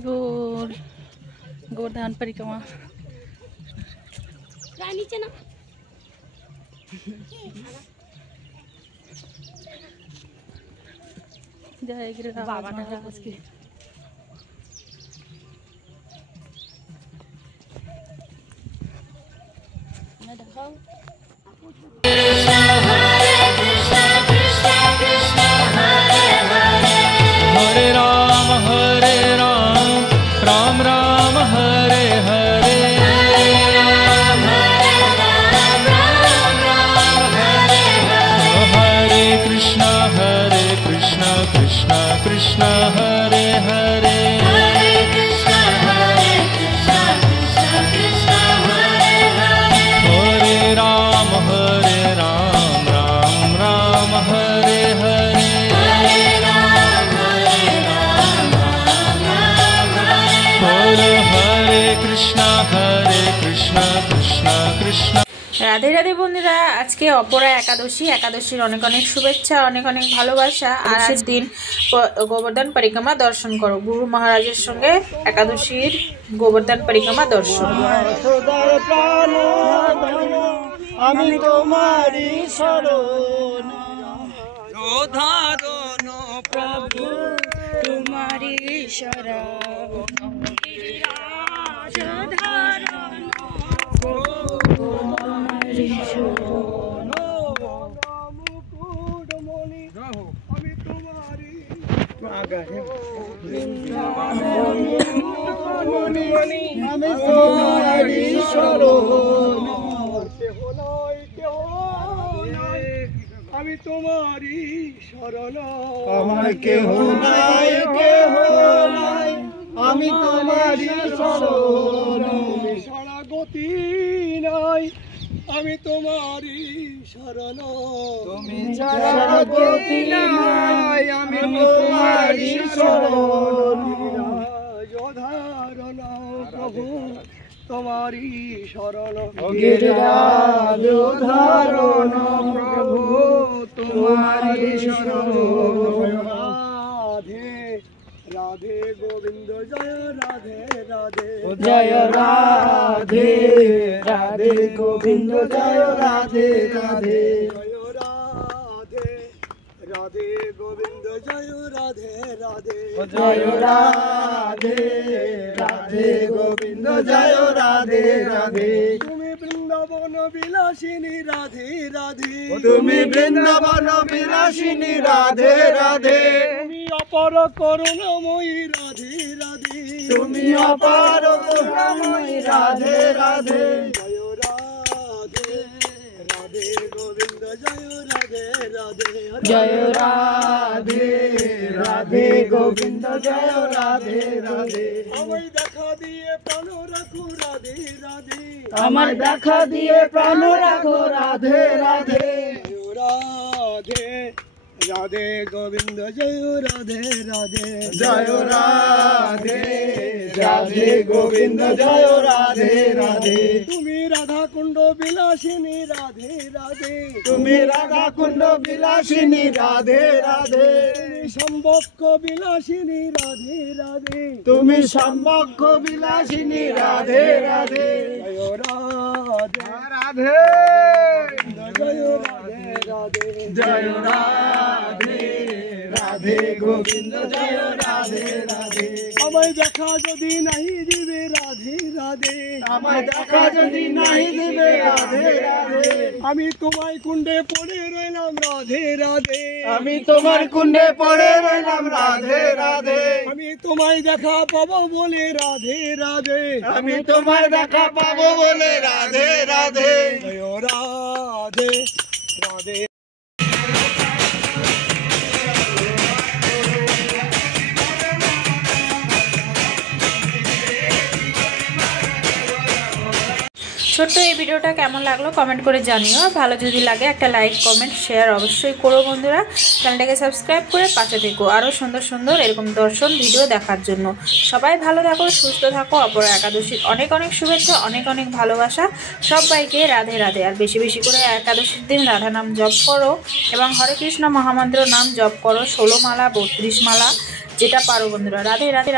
बोल गोवर्धन परिक्रमा नीचे ना जय गिरिराज महाराज की। हरे राम राम राम हरे हरे हरे कृष्ण कृष्ण कृष्ण हरे हरे हरे राम राम हरे हरे हरे कृष्ण कृष्ण कृष्ण। রাধে রাধে বন্ধুরা, আজকে অপরা একাদশী। একাদশীর অনেক অনেক শুভেচ্ছা, অনেক অনেক ভালোবাসা। আর আজ দিন গোবর্ধন পরিক্রমা দর্শন করো, গুরু মহারাজের সঙ্গে একাদশীর গোবর্ধন পরিক্রমা দর্শন। আমি তোমারি শরণ প্রভু তোমারি শরণ আমি তোমারি শরণ আমি তোমারি শরণ আমার কেহ নাই আমি তোমারি শরণ সারা গতি নাই আমি তোমারি শরণ তুমি সারা গতি নাই আমি তোমারি শরণ ধারণ প্রভু তোমারি শরণ গিরিরাজ ধারণ প্রভু তোমারি শরণ রাধে রাধে গোবিন্দ জয় রাধে রাধে জয় রাধে রাধে গোবিন্দ জয় রাধে রাধে জয় রাধে রাধে গোবিন্দ জয় রাধে রাধে জয় রাধে রাধে গোবিন্দ জয় রাধে রাধে তুমি বৃন্দাবন বিলাসিনী রাধে রাধে তুমি বৃন্দাবন বিলাসিনী রাধে রাধে তুমি অপার করুণাময়ী রাধে রাধে তুমি অপার করুণাময়ী রাধে রাধে জয় রাধে রাধে গোবিন্দ জয় রাধে রাধে জয় রাধে রাধে গোবিন্দ জয় রাধে রাধে আমায় দেখা দিয়ে প্রাণ রাখো রাধে রাধে আমায় দেখা দিয়ে প্রাণ রাখো রাধে রাধে রাধে রাধে গোবিন্দ জয় রাধে রাধে জয় রাধে রাধে গোবিন্দ জয় রাধে রাধে তুমি রাধা কুণ্ড বিলাসিনী রাধে রাধে তুমি রাধা কুণ্ড বিলাসিনী রাধে রাধে তুমি সম্বক্ষ বিলাসিনী রাধে রাধে তুমি সম্বক্ষ বিলাসিনী রাধে রাধে জয় রাধে রাধে জয় রাধে রাধে জয় রাধে রাধে গোবিন্দ জয় রাধে রাধে আমায় দেখা যদি নাহি দিবে রাধে রাধে আমায় দেখা যদি নাহি দিবে রাধে রাধে আমি তোমায় কুণ্ডে পড়ে রইলাম রাধে রাধে আমি তোমার কুণ্ডে পড়ে রইলাম রাধে রাধে আমি তোমায় দেখা পাবো বলে রাধে রাধে আমি তোমায় দেখা পাবো বলে রাধে রাধে জয় রাধে রাধে। ছোট্ট এই ভিডিওটা কেমন লাগলো কমেন্ট করে জানিও। আর ভালো যদি লাগে একটা লাইক কমেন্ট শেয়ার অবশ্যই করো বন্ধুরা। চ্যানেলটাকে সাবস্ক্রাইব করে পাশে থেকো আরও সুন্দর সুন্দর এরকম দর্শন ভিডিও দেখার জন্য। সবাই ভালো থাকো, সুস্থ থাকো। অপরা একাদশীর অনেক অনেক শুভেচ্ছা, অনেক অনেক ভালোবাসা সবাইকে। রাধে রাধে। আর বেশি বেশি করে একাদশীর দিন রাধা নাম জপ করো এবং হরে কৃষ্ণ মহামন্ত্র নাম জপ করো। 16 মালা 32 মালা যেটা পারো বন্ধুরা। রাধে রাধে।